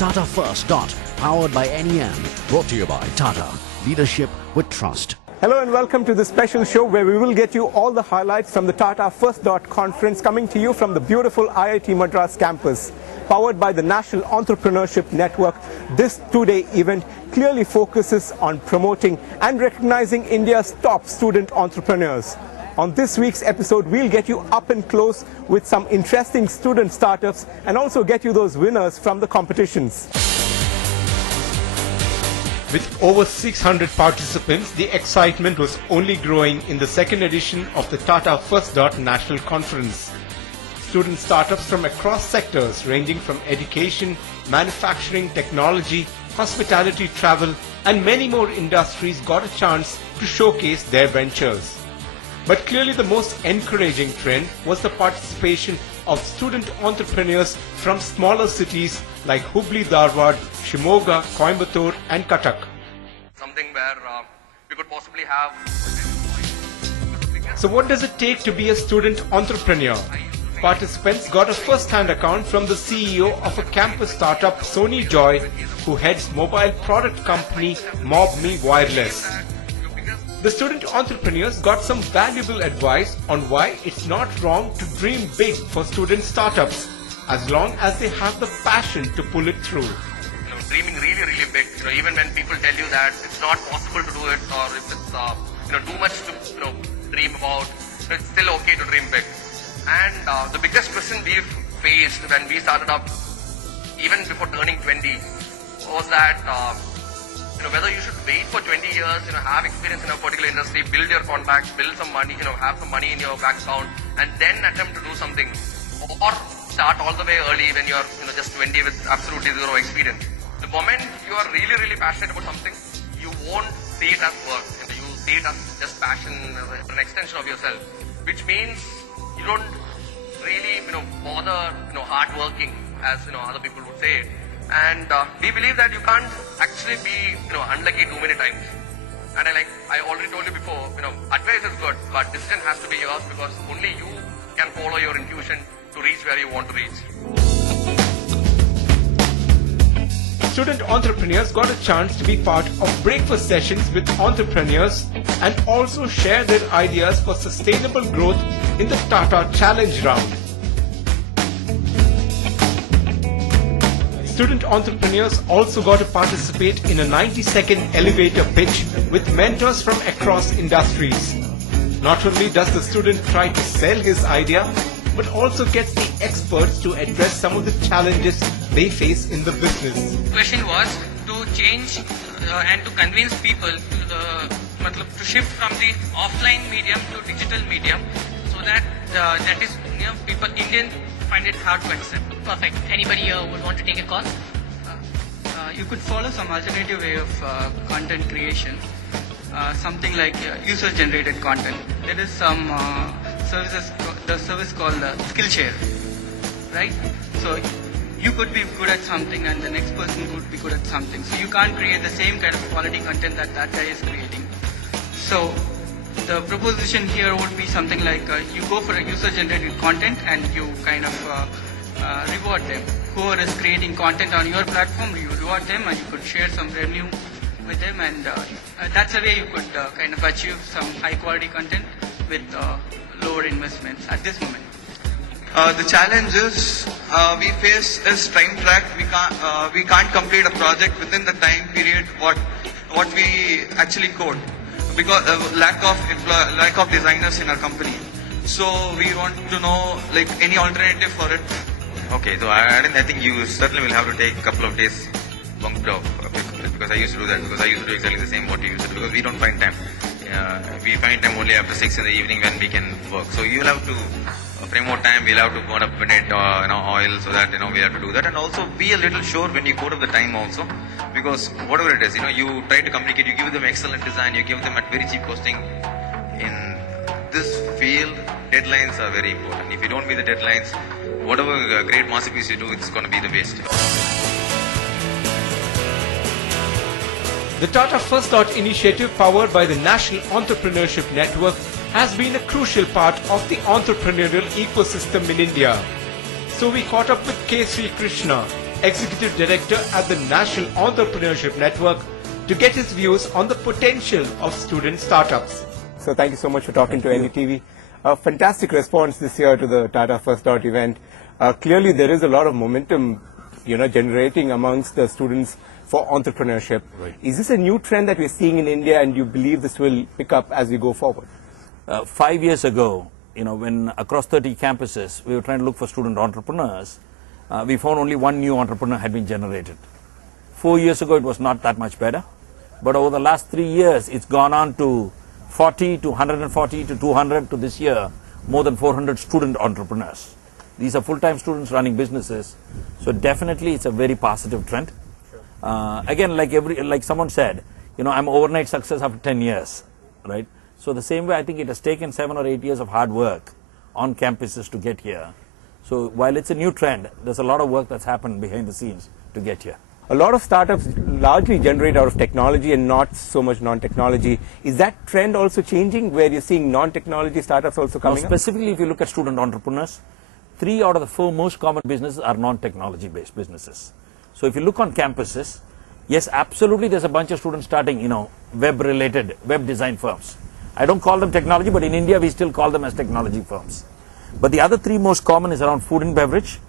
Tata First Dot, powered by NEM. Brought to you by Tata. Leadership with trust. Hello and welcome to this special show where we will get you all the highlights from the Tata First Dot conference coming to you from the beautiful IIT-Madras campus. Powered by the National Entrepreneurship Network, this two-day event clearly focuses on promoting and recognizing India's top student entrepreneurs. On this week's episode, we'll get you up and close with some interesting student startups and also get you those winners from the competitions. With over 600 participants, the excitement was only growing in the second edition of the Tata First Dot National Conference. Student startups from across sectors ranging from education, manufacturing, technology, hospitality, travel, and many more industries got a chance to showcase their ventures. But clearly the most encouraging trend was the participation of student entrepreneurs from smaller cities like Hubli, Dharwad, Shimoga, Coimbatore and Cuttack. Something where we could possibly have... So what does it take to be a student entrepreneur? Participants got a first-hand account from the CEO of a campus startup, Sony Joy, who heads mobile product company MobMe Wireless. The student entrepreneurs got some valuable advice on why it's not wrong to dream big for student startups, as long as they have the passion to pull it through. Dreaming really big. Even when people tell you that it's not possible to do it, or if it's too much to dream about, it's still okay to dream big. And the biggest question we've faced when we started up, even before turning 20, was that whether you should wait for 20 years, have experience in a particular industry, build your contacts, build some money, have some money in your bank account, and then attempt to do something, or start all the way early when you're just 20 with absolutely zero experience. The moment you are really passionate about something, you won't see it as work. You see it as just passion, an extension of yourself, which means you don't really bother hard working, as other people would say it. And we believe that you can't actually be unlucky too many times. And I already told you before, advice is good, but decision has to be yours, because only you can follow your intuition to reach where you want to reach. Student entrepreneurs got a chance to be part of breakfast sessions with entrepreneurs and also share their ideas for sustainable growth in the Tata Challenge round. Student entrepreneurs also got to participate in a 90-second elevator pitch with mentors from across industries. Not only does the student try to sell his idea, but also gets the experts to address some of the challenges they face in the business. The question was to change and to convince people to shift from the offline medium to digital medium, so that people, Indians, find it hard to accept. Perfect. Anybody here would want to take a call? You could follow some alternative way of content creation, something like user-generated content. There is some service called Skillshare, right? So you could be good at something and the next person could be good at something. So you can't create the same kind of quality content that guy is creating. So the proposition here would be something like you go for a user-generated content and you kind of reward them. Whoever is creating content on your platform, you reward them and you could share some revenue with them, and that's a way you could kind of achieve some high-quality content with lower investments at this moment. The challenge is we face is time track. We can't complete a project within the time period what we actually code, because lack of designers in our company. So we want to know any alternative for it. Okay, so I think you certainly will have to take a couple of days bunked off, because I used to do that, because I used to do exactly the same what you used to do, because we don't find time. We find time only after 6 in the evening when we can work. So you'll have to frame more time, we'll have to burn up minute oil, so that we have to do that, and also be a little sure when you code up the time also, because whatever it is, you try to communicate, you give them excellent design, you give them at very cheap costing. In this field, deadlines are very important. If you don't meet the deadlines, whatever great masterpiece you do, it's going to be the waste. The Tata First Dot initiative, powered by the National Entrepreneurship Network, has been a crucial part of the entrepreneurial ecosystem in India. So we caught up with K. Sri Krishna, Executive Director at the National Entrepreneurship Network, to get his views on the potential of student startups. So thank you so much for talking to NDTV. A fantastic response this year to the Tata First Dot event. Clearly there is a lot of momentum, generating amongst the students for entrepreneurship. Right. Is this a new trend that we're seeing in India, and you believe this will pick up as we go forward? 5 years ago, when across 30 campuses we were trying to look for student entrepreneurs, we found only one new entrepreneur had been generated. 4 years ago it was not that much better, but over the last 3 years it's gone on to 40 to 140 to 200 to this year more than 400 student entrepreneurs. These are full-time students running businesses, so definitely it's a very positive trend. Again, like someone said, I'm overnight success after 10 years, right? So the same way, I think it has taken 7 or 8 years of hard work on campuses to get here. So while it's a new trend, there's a lot of work that's happened behind the scenes to get here. A lot of startups largely generate out of technology and not so much non-technology. Is that trend also changing, where you're seeing non-technology startups also coming up? Specifically, if you look at student entrepreneurs, 3 out of the 4 most common businesses are non-technology based businesses. So if you look on campuses, yes, absolutely there's a bunch of students starting, web-related, web design firms. I don't call them technology, but in India we still call them as technology firms. But the other 3 most common is around food and beverage.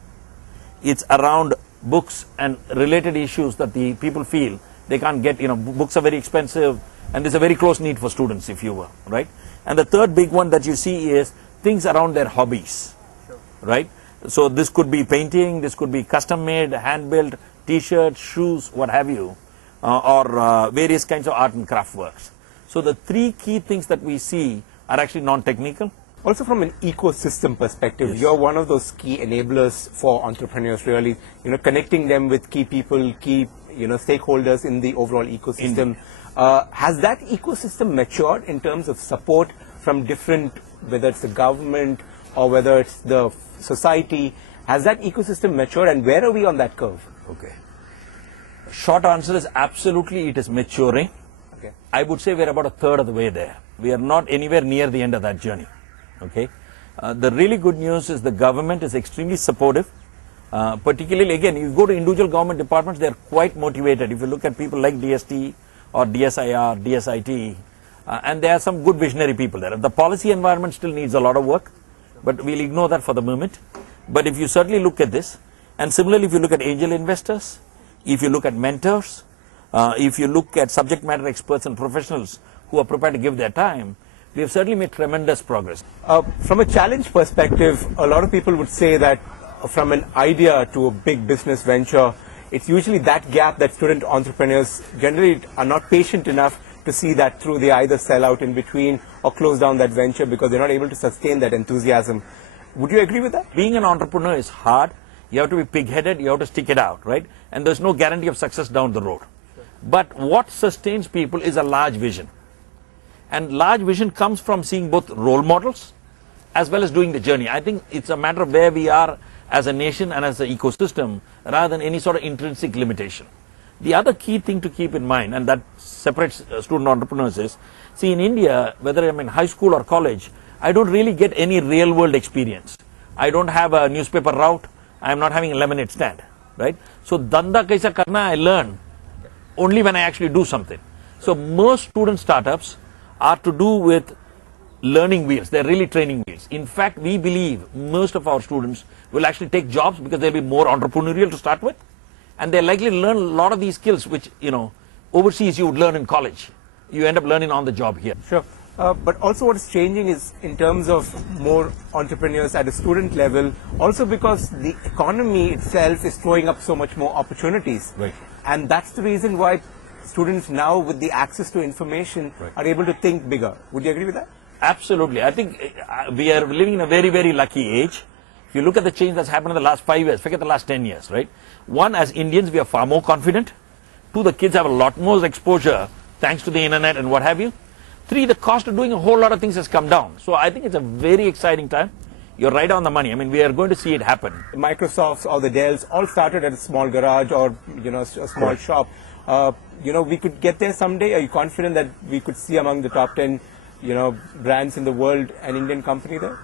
It's around books and related issues that the people feel they can't get. Books are very expensive, and there's a very close need for students, if you will, right? And the third big one that you see is things around their hobbies, right? So this could be painting, this could be custom made, hand built, t-shirts, shoes, what have you, or various kinds of art and craft works. So the 3 key things that we see are actually non-technical. Also from an ecosystem perspective, you're one of those key enablers for entrepreneurs, really, connecting them with key people, key, stakeholders in the overall ecosystem. Has that ecosystem matured in terms of support from different, whether it's the government or whether it's the society? Has that ecosystem matured, and where are we on that curve? Okay. Short answer is absolutely it is maturing. Okay. I would say we're about a third of the way there. We are not anywhere near the end of that journey. Okay. The really good news is the government is extremely supportive. Particularly, again, you go to individual government departments, they are quite motivated. If you look at people like DST or DSIR, DSIT, and there are some good visionary people there. The policy environment still needs a lot of work, but we'll ignore that for the moment. But if you certainly look at this, and similarly if you look at angel investors, if you look at mentors, if you look at subject matter experts and professionals who are prepared to give their time, we have certainly made tremendous progress. From a challenge perspective, a lot of people would say that from an idea to a big business venture, it's usually that gap that student entrepreneurs generally are not patient enough to see that through. They either sell out in between or close down that venture because they're not able to sustain that enthusiasm. Would you agree with that? Being an entrepreneur is hard. You have to be pig-headed, you have to stick it out, right? And there's no guarantee of success down the road. But what sustains people is a large vision. And large vision comes from seeing both role models as well as doing the journey. I think it's a matter of where we are as a nation and as an ecosystem rather than any sort of intrinsic limitation. The other key thing to keep in mind, and that separates student entrepreneurs, is, see, in India, whether I'm in high school or college, I don't really get any real world experience. I don't have a newspaper route. I'm not having a lemonade stand, right? So danda kaisa karna I learn only when I actually do something. So most student startups are to do with learning wheels. They're really training wheels. In fact, we believe most of our students will actually take jobs because they'll be more entrepreneurial to start with, and they're likely to learn a lot of these skills which, overseas you would learn in college. You end up learning on the job here. Sure. But also what is changing is in terms of more entrepreneurs at a student level, also because the economy itself is throwing up so much more opportunities. Right. And that's the reason why students now, with the access to information, are able to think bigger. Would you agree with that? Absolutely. I think we are living in a very, very lucky age. If you look at the change that's happened in the last 5 years, forget the last 10 years, right? One, as Indians, we are far more confident. Two, the kids have a lot more exposure thanks to the internet and what have you. Three, the cost of doing a whole lot of things has come down. So I think it's a very exciting time. You're right on the money. I mean, we are going to see it happen. Microsofts or the Dells all started at a small garage or, a small shop. We could get there someday. Are you confident that we could see among the top 10, brands in the world an Indian company there?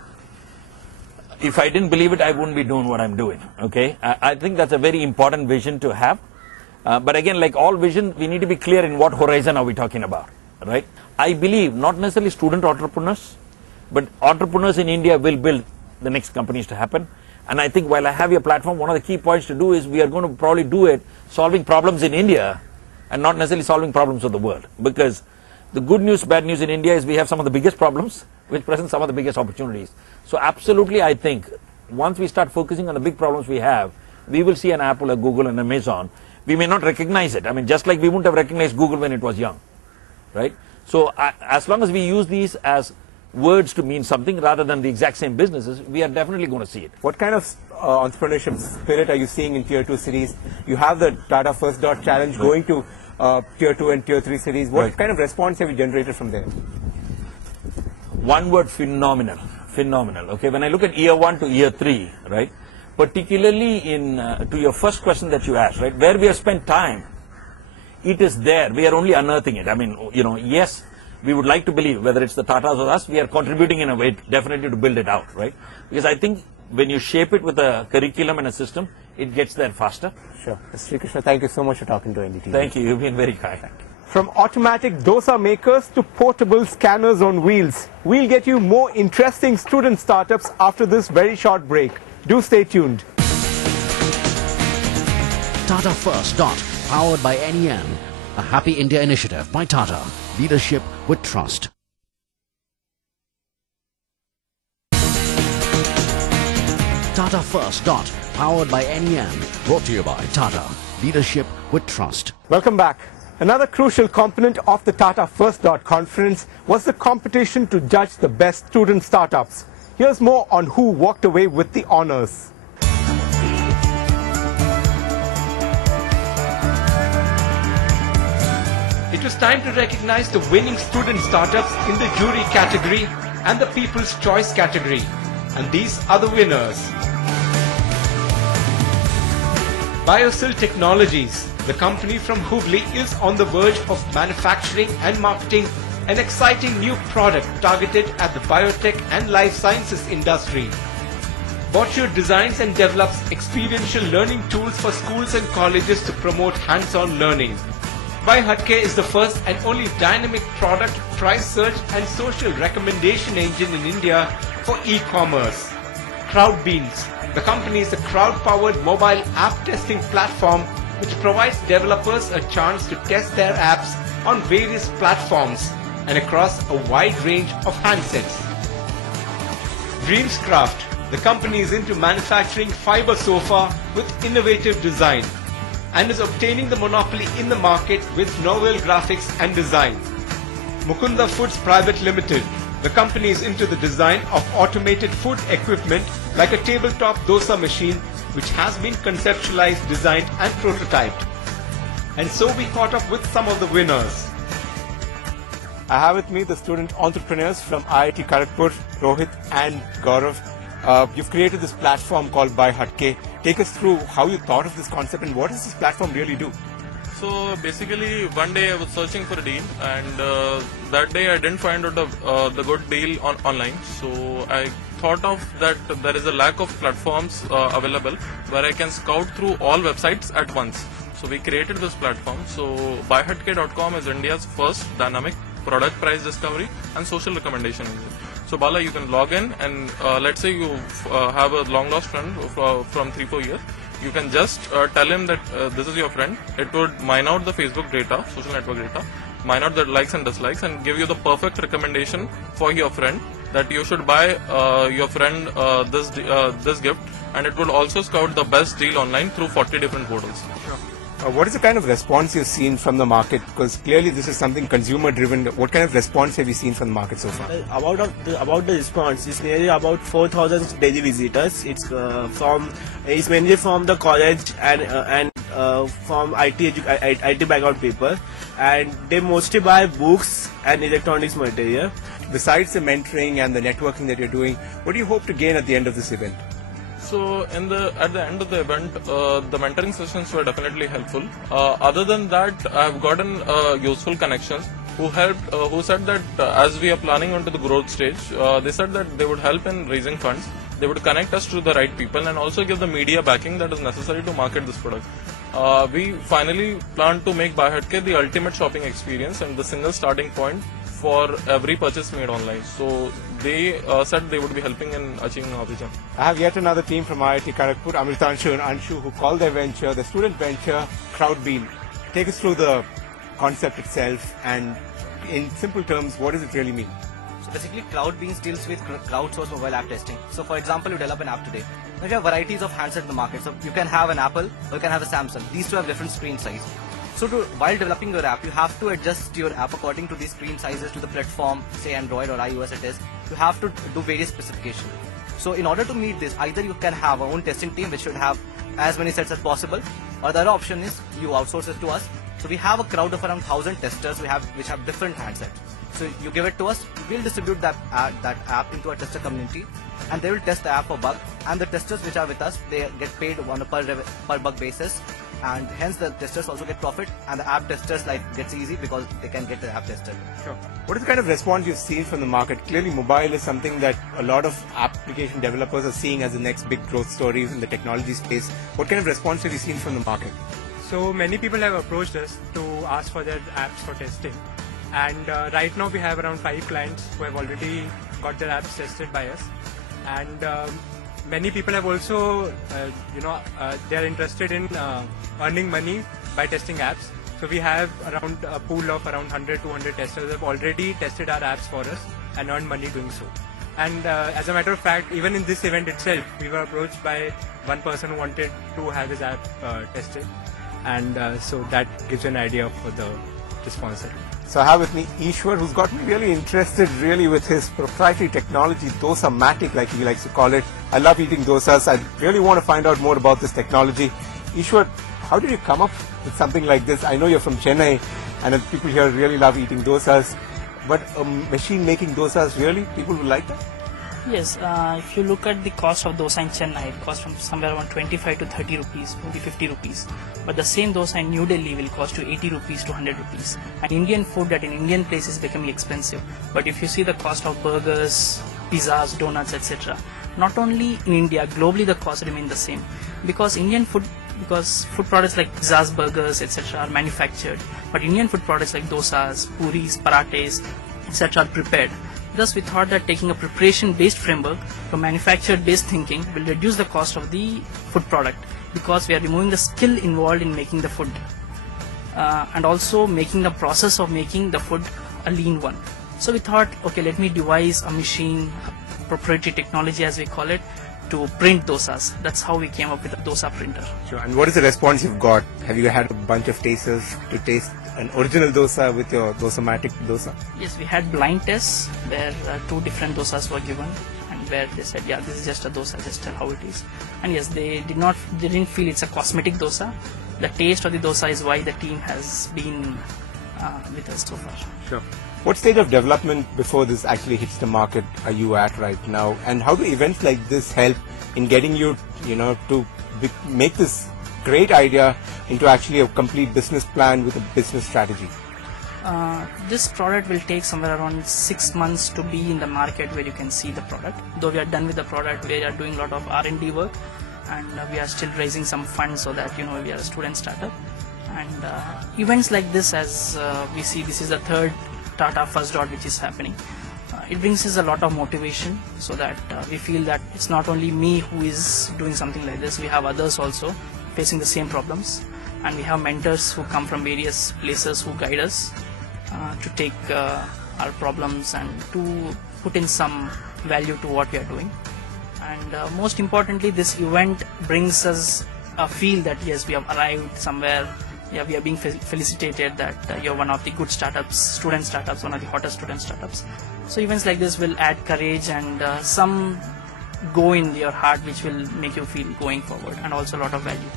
If I didn't believe it, I wouldn't be doing what I'm doing. Okay, I think that's a very important vision to have. But again, like all vision, we need to be clear in what horizon are we talking about, right? I believe not necessarily student entrepreneurs, but entrepreneurs in India will build the next companies to happen. And I think while I have your platform, one of the key points to do is we are going to probably do it solving problems in India and not necessarily solving problems of the world. Because the good news, bad news in India is we have some of the biggest problems, which present some of the biggest opportunities. So absolutely, I think once we start focusing on the big problems we have, we will see an Apple, a Google, and Amazon. We may not recognize it. I mean, just like we wouldn't have recognized Google when it was young, right? So as long as we use these as words to mean something rather than the exact same businesses, we are definitely going to see it. What kind of entrepreneurship spirit are you seeing in Tier 2 cities? You have the Tata First Dot challenge going to Tier 2 and Tier 3 cities. What kind of response have you generated from there? One word, phenomenal. Phenomenal. Okay, when I look at year 1 to year 3, right, particularly in to your first question that you asked, right, where we have spent time, it is there. We are only unearthing it. I mean, you know, yes, we would like to believe, whether it's the Tatas or us, we are contributing in a way definitely to build it out, right? Because I think when you shape it with a curriculum and a system, it gets there faster. Sure. Sri Krishna, thank you so much for talking to NDTV. Thank you. You've been very kind. From automatic dosa makers to portable scanners on wheels, we'll get you more interesting student startups after this very short break. Do stay tuned. Tata First Dot, powered by NEM, a Happy India initiative by Tata. Leadership with trust. Tata First Dot, powered by NEM, brought to you by Tata. Leadership with trust. Welcome back. Another crucial component of the Tata First Dot conference was the competition to judge the best student startups. Here's more on who walked away with the honors. It was time to recognize the winning student startups in the jury category and the People's Choice category. And these are the winners. BioSil Technologies, the company from Hubli, is on the verge of manufacturing and marketing an exciting new product targeted at the biotech and life sciences industry. Botcher designs and develops experiential learning tools for schools and colleges to promote hands-on learning. BuyHatke is the first and only dynamic product, price search and social recommendation engine in India for e-commerce. Crowdbeans, the company is a crowd-powered mobile app testing platform which provides developers a chance to test their apps on various platforms and across a wide range of handsets. Dreamscraft, the company is into manufacturing fiber sofa with innovative design and is obtaining the monopoly in the market with novel graphics and design. Mukunda Foods Private Limited, the company is into the design of automated food equipment like a tabletop dosa machine which has been conceptualized, designed and prototyped. And so we caught up with some of the winners. I have with me the student entrepreneurs from IIT Kharagpur, Rohit and Gaurav. You've created this platform called BuyHatke. Take us through how you thought of this concept and what does this platform really do? So basically, one day I was searching for a deal, and that day I didn't find out the good deal online. So I thought of that there is a lack of platforms available where I can scout through all websites at once. So we created this platform. So BuyHatke.com is India's first dynamic product price discovery and social recommendation engine. So Bala, you can log in and let's say you have a long lost friend from 3-4 years. You can just tell him that this is your friend. It would mine out the Facebook data, social network data, mine out the likes and dislikes and give you the perfect recommendation for your friend that you should buy your friend this gift, and it will also scout the best deal online through 40 different portals. What is the kind of response you've seen from the market? Because clearly this is something consumer driven. What kind of response have you seen from the market so far? About the response, it's nearly about 4,000 daily visitors. It's mainly from the college and from IT background people, and they mostly buy books and electronics material. Besides the mentoring and the networking that you're doing, what do you hope to gain at the end of this event? So at the end of the event, the mentoring sessions were definitely helpful. Other than that, I've gotten useful connections who said that as we are planning onto the growth stage, they said that they would help in raising funds they would connect us to the right people and also give the media backing that is necessary to market this product. We finally plan to make BioHealthcare the ultimate shopping experience and the single starting point for every purchase made online. So they said they would be helping in achieving our vision. I have yet another team from IIT Kharagpur, Amritanshu and Anshu, who call their venture, the student venture, Crowdbeam. Take us through the concept itself and in simple terms, what does it really mean? So basically, Crowdbeam deals with crowdsourced mobile app testing. So for example, you develop an app today. Now you have varieties of handsets in the market. So you can have an Apple or you can have a Samsung. These two have different screen size. So while developing your app, you have to adjust your app according to the screen sizes to the platform, say Android or iOS it is. You have to do various specifications. So in order to meet this, either you can have our own testing team which should have as many sets as possible, or the other option is you outsource it to us. So we have a crowd of around 1,000 testers which have different handsets. So you give it to us, we'll distribute that app into a tester community and they will test the app for bug, and the testers which are with us, they get paid on a per bug basis, and hence the testers also get profit and the app testers life gets easy because they can get the app tested. Sure. What is the kind of response you've seen from the market? Clearly mobile is something that a lot of application developers are seeing as the next big growth story in the technology space. What kind of response have you seen from the market? So many people have approached us to ask for their apps for testing, and right now we have around 5 clients who have already got their apps tested by us, and many people have also they are interested in earning money by testing apps. So we have around a pool of around 100-200 testers who have already tested our apps for us and earned money doing so. And as a matter of fact, even in this event itself, we were approached by one person who wanted to have his app tested. And so that gives you an idea for the response. So I have with me Ishwar, who's got me really interested with his proprietary technology, Dosa-matic, like he likes to call it. I love eating dosas. I really want to find out more about this technology. Ishwar, how did you come up with something like this? I know you're from Chennai and people here really love eating dosas, but a machine making dosas, really? People will like that? Yes, if you look at the cost of dosa in Chennai, it costs from somewhere around 25 to 30 rupees, maybe 50 rupees. But the same dosa in New Delhi will cost you 80 rupees to 100 rupees. And Indian food at an Indian place is becoming expensive. But if you see the cost of burgers, pizzas, donuts, etc., not only in India, globally the cost remain the same. Because food products like pizzas, burgers, etc. are manufactured. But Indian food products like dosas, puris, parathas, etc. are prepared. Thus, we thought that taking a preparation-based framework to manufactured-based thinking will reduce the cost of the food product, because we are removing the skill involved in making the food and also making the process of making the food a lean one. So we thought, okay, let me devise a machine, proprietary technology as we call it, to print dosas. That's how we came up with a dosa printer. Sure. And what is the response you've got? Have you had a bunch of tasters to taste an original dosa with your Dosa-matic dosa? Yes, we had blind tests where 2 different dosas were given, and where they said, yeah, this is just a dosa, just how it is. And yes, they didn't feel it's a cosmetic dosa. The taste of the dosa is why the team has been with us so far. Sure. What stage of development before this actually hits the market are you at right now? And how do events like this help in getting you, to make this great idea into actually a complete business plan with a business strategy? This product will take somewhere around 6 months to be in the market where you can see the product. Though we are done with the product, we are doing a lot of R&D work, and we are still raising some funds so that we are a student startup. And events like this, as we see, this is the 3rd Tata First Dot which is happening. It brings us a lot of motivation, so that we feel that it's not only me who is doing something like this, we have others also facing the same problems, and we have mentors who come from various places who guide us to take our problems and to put in some value to what we are doing. And most importantly, this event brings us a feel that yes, we have arrived somewhere. Yeah, we are being felicitated that you're one of the good startups, student startups, one of the hottest student startups. So events like this will add courage and some go in your heart, which will make you feel going forward, and also a lot of value.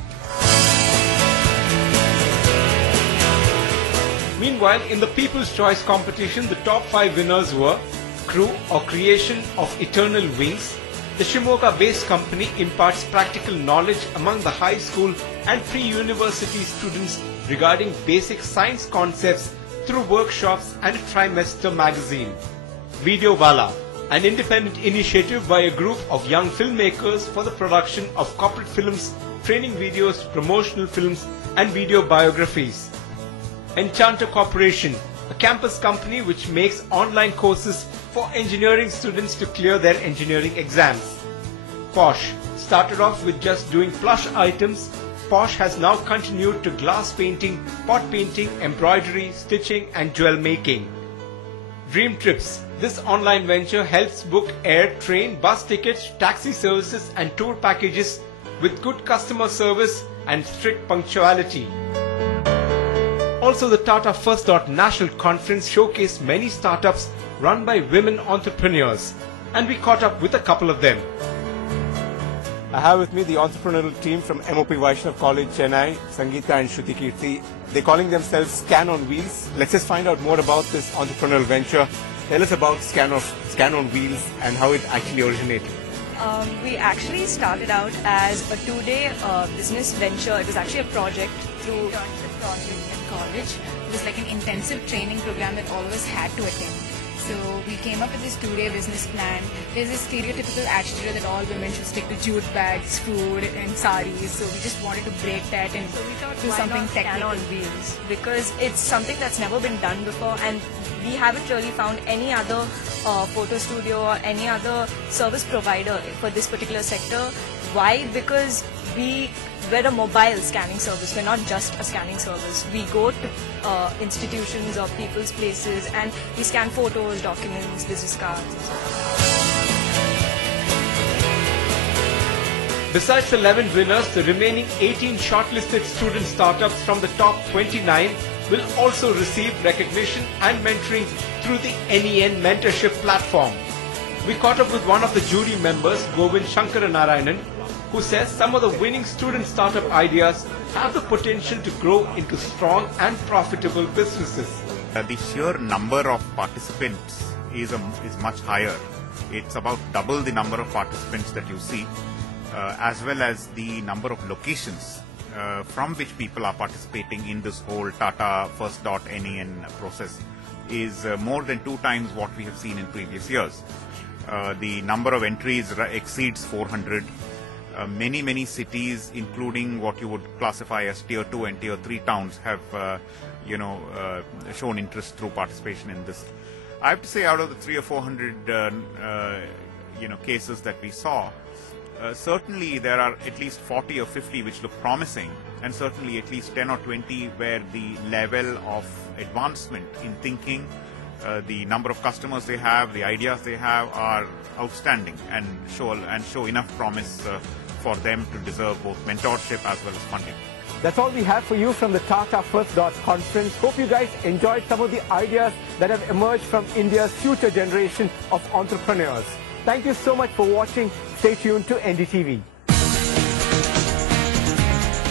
Meanwhile, in the People's Choice competition, the top 5 winners were Crew or Creation of Eternal Wings. The Shimoga-based company imparts practical knowledge among the high school and pre-university students regarding basic science concepts through workshops and a trimester magazine. Video Wala, an independent initiative by a group of young filmmakers for the production of corporate films, training videos, promotional films and video biographies. Enchanter Corporation, a campus company which makes online courses for engineering students to clear their engineering exams. Posh started off with just doing plush items. Posh has now continued to glass painting, pot painting, embroidery, stitching and jewel making. Dream Trips. This online venture helps book air, train, bus tickets, taxi services and tour packages with good customer service and strict punctuality. Also, the Tata First Dot National Conference showcased many startups run by women entrepreneurs, and we caught up with a couple of them. I have with me the entrepreneurial team from MOP Vaishnav College, Chennai, Sangeeta and Shruti Kirti. They're calling themselves Scan on Wheels. Let's just find out more about this entrepreneurial venture. Tell us about Scan on Wheels and how it actually originated. We actually started out as a two-day business venture. It was actually a project through project in college. It was like an intensive training program that all of us had to attend. So we came up with this two-day business plan. There's this stereotypical attitude that all women should stick to jute bags, food and saris. So we just wanted to break that and do something technical on wheels, because it's something that's never been done before, and we haven't really found any other photo studio or any other service provider for this particular sector. Why? Because we're a mobile scanning service. We're not just a scanning service. We go to institutions or people's places and we scan photos, documents, business cards, and so on. Besides the 11 winners, the remaining 18 shortlisted student startups from the top 29 will also receive recognition and mentoring through the NEN mentorship platform. We caught up with one of the jury members, Govind Shankaranarayanan, who says some of the winning student startup ideas have the potential to grow into strong and profitable businesses. The sheer number of participants is much higher. It's about double the number of participants that you see, as well as the number of locations from which people are participating in this whole Tata First Dot NEN process is more than 2 times what we have seen in previous years. The number of entries exceeds 400. Many cities, including what you would classify as tier 2 and tier 3 towns, have shown interest through participation in this. I have to say, out of the 300 or 400 cases that we saw, certainly there are at least 40 or 50 which look promising, and certainly at least 10 or 20 where the level of advancement in thinking, the number of customers they have, the ideas they have are outstanding and show enough promise for them to deserve both mentorship as well as funding. That's all we have for you from the Tata First Dot conference. Hope you guys enjoyed some of the ideas that have emerged from India's future generation of entrepreneurs. Thank you so much for watching. Stay tuned to NDTV.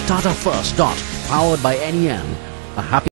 Tata First Dot, powered by NEN. A happy